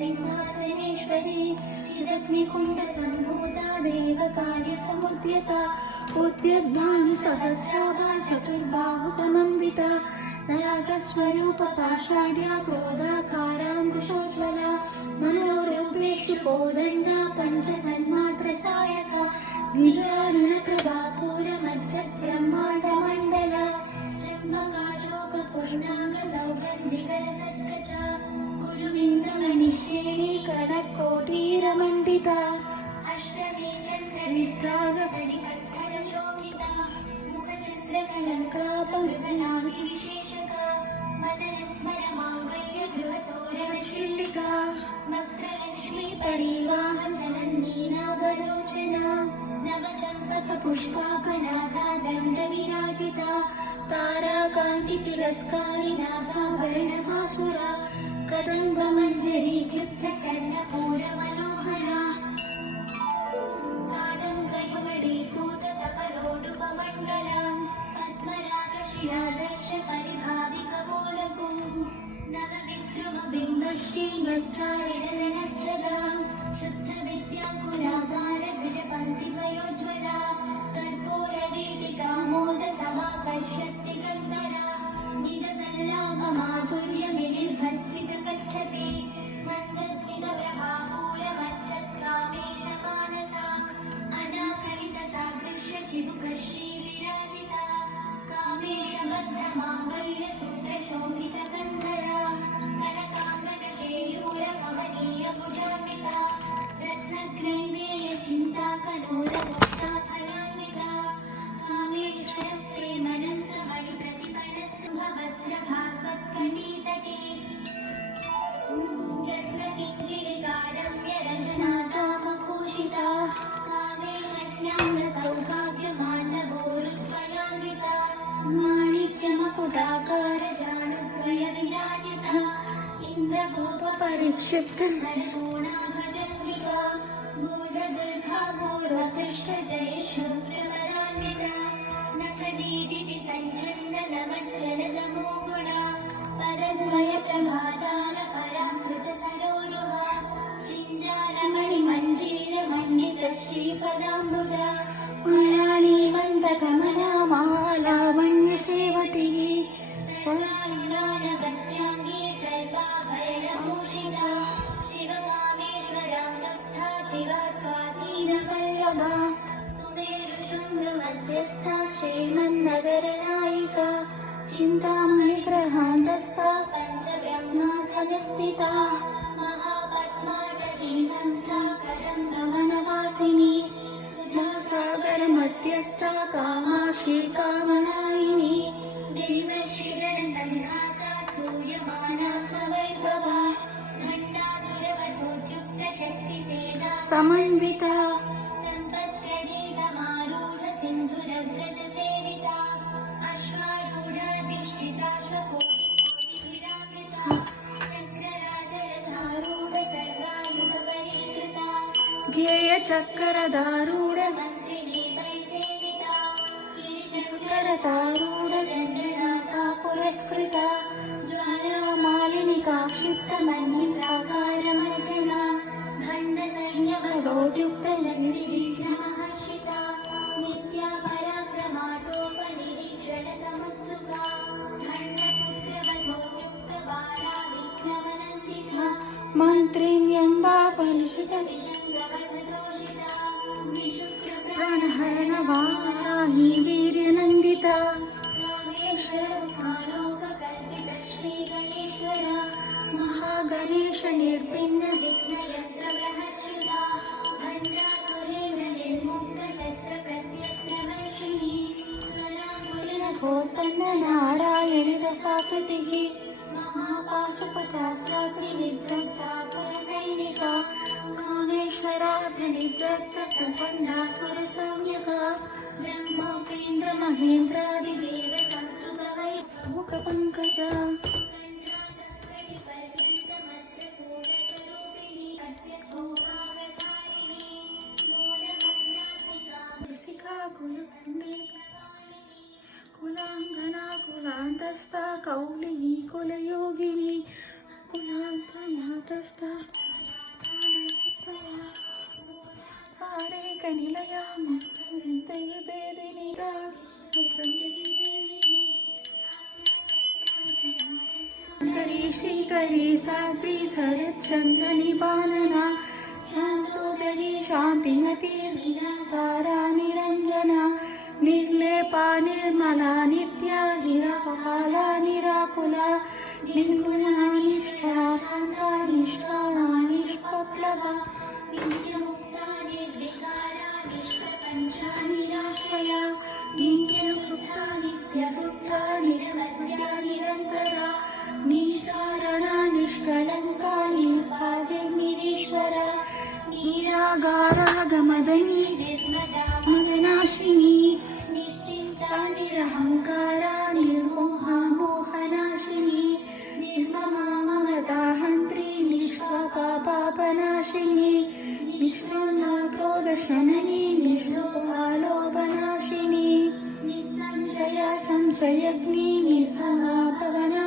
सिंहासनेश्वरी चिदग्निकुण्डसम्भूता देवकार्यसमुद्यता उद्यद्भानुसहस्राभा चतुर्बाहुसमन्विता नागस्वरूपपाषाढ्या क्रोधाकाराङ्कुशोज्ज्वला मनोरूपेक्षु कोदण्डा पञ्चतन्मात्रसायका विजारुणप्रभा पूरमज्जद्ब्रह्माण्डमण्डला चम्पकाशोकपुष्णागसौगन्धिकरसत्कचा कुरुविन्दमणिश्रेणी कनकोटीरमण्डिता अष्टमी चन्द्रविभ्रागकणिकस्थलशोभिता मुखचन्द्रकलङ्कापमृगनाभिविशेषका मदनस्मरमाङ्गल्यगृहतोरणचिल्लिका वक्त्रलक्ष्मी परिवाहजनन्नीनाभलोचना नवचम्पकपुष्पाकनासा दण्डविराजिता ताराकान्तितिरस्कारिणासाभरणभासुरा कदम्बमञ्जरी क्लिप्तकर्णपूरमनोहरा ताडङ्कयुगडीकूततपलोडुपमण्डला पद्मरागशिलादर्शपरिभाविकपोलकू नवविद्रुमबिम्बश्रीगद्धारिदनच्चदा शुद्धविद्याङ्कुरागारध्वजपङ्क्तिद्वयोज्ज्वला कर्पूरवीटिकामोदसमाकर्षत्ति गन्धरा निजसल्लापमाधुर्यविनिर्भर्सितकच्छपि मन्दस्मितप्रभापूरमच्छत्कामेशमानसा अनाकलितसादृश्यचिबुकश्रीविराजिता कामेशबद्धमाङ्गल्यसूत्रशोभितगन्धरा कनकाङ्गदकेयूरकमनीयभुजान्विता रत्नग्रैवेयचिन्ताकनूरमुक्ताफलान्विता कामेश्वरप्रेमनन्तमणिप्रतिफलस्तुभवस्त्रभास्वत्कटीतटी यत्नगिङ्गिलिकारम्यरचनातामभूषिता कामेशज्ञानसौभाग्यमाण्डभोरुद्वयान्विता माणिक्यमकुटाकारजानुद्वयविराजिता इन्द्रगोपपरिक्षिप्तधर्मोणाभजन्विका गूढगर्भा गूढपृष्ठजयशुभ्रवरान्विता नखदीदिति सञ्चन्ननमज्जलतमो गुणा पदद्वयप्रभाजालपराकृतसरोरुहा चिञ्जालमणिमञ्जीरमण्डितश्रीपदाम्बुजा मराणीमन्तकमला महालावण्यसेवती सदारुणानसत्याङ्गी सर्वाभरणभूषिता शिवकामेश्वराङ्गस्था शिवा स्वाधीनवल्लभा सुमेरुशृङ्गमध्यस्था श्रीमन्नगरनायिका चिन्तामणिग्रहान्तस्था पञ्चब्रह्मासनस्थिता महापद्माटवी संस्था करन्दवनवासिनी सुधासागरमध्यस्था कामाक्षी कामनायिनी देवर्षिगणसङ्घाता स्तूयमाना त्ववैभवा भण्डासुरवधोद्युक्तशक्तिसेना समन्विता सम्पत्करी समारूढ सिन्धुरव्रजसेविता अश्वारूढाधिष्ठिताश्वकोटिकोटिभिरावृता चक्रराजरथारूढ सर्वायुधपरिष्कृता ज्ञेयचक्रधारूढ मन्त्रिणी परिसेविता गिरिचक्रधारूढ दण्डनाथा पुरस्कृता ज्वालामालिनिका क्षिप्तमन्यप्राकारमर्दना भण्डसैन्यवधोद्युक्तशक्तिविघ्नमहर्षिता नित्या पराक्रमाटोपनिरीक्षणसमुत्सुका भण्डपुत्रवधोद्युक्तबाला विघ्नमनन्दिता मन्त्रिण्यम्बा परिषदविषङ्गवधदोषिता विशुक्रप्राणहरणवाराही वीर्यनन्दिता कामेश्वरमुखालोककल्पितश्रीगणेश्वरा महागणेशनिर्भिन्नविघ्नयन्त्रप्रहर्षिता भण्डासुरेन्द्रनिर्मुक्तशस्त्रप्रत्यस्त्रवर्षिणी ज्वलाकुलिनघोत्पन्ननारायणि दशाकृतिः महापाशुपता सागरिनिर्दग्धा सरसैनिका कामेश्वराधनिर्दग्धसुपन्ना सुरसौम्यका ब्रह्मोपेन्द्र महेन्द्रादिदेव संस्तुतवै मुखपङ्कजा कुलांगना कुलांतस्था कौलिनी कुलयोगिनी कुलांतनाथस्था आरे कनिलया मंत्रयभेदिनी करी शीतली साध्वी शरच्चंद्र निपानना शांतोदरी शांतिमती तारा निरंजना निर्लेपा निर्मला नित्या निराकाला निराकुला निर्गुणा निष्कला शांता निष्काला निष्कप्लवा नित्यमुक्ता निर्विकारा निष्प्रपंचा निराश्रया नित्यसुप्ता नित्यभुक्ता निरवध्या निरन्तरा निष्कारणा निष्कलङ्का निर्भाव्यनिरीश्वरा निरागारा गमदनी निर्मदा मदनाशिनी निश्चिन्ता निरहङ्कारा निर्मोहा मोहनाशिनी निर्ममा ममता हन्त्री निष्पापा पापनाशिनी निष्क्रोधा क्रोधशमनी निष्लोभा लोभनाशिनी निस्संशया संशयग्नि निर्भवा भवना